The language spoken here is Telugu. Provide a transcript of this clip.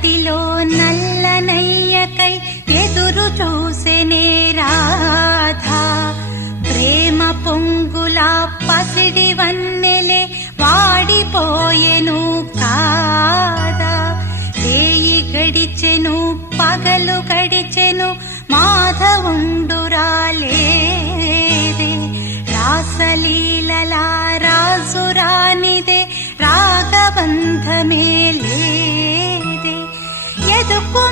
రాతిలో నల్లనయ్యకై ఎదురు చూసెనే రాధా. ప్రేమ పొంగుల పసిడి వన్నెలే వాడిపోయెను కాదా. ఏయి గడిచెను పగలు గడిచెను మాధవుండురాలేదే. రాసలీలలా రాజురానిదే రాగబంధమేలే 我。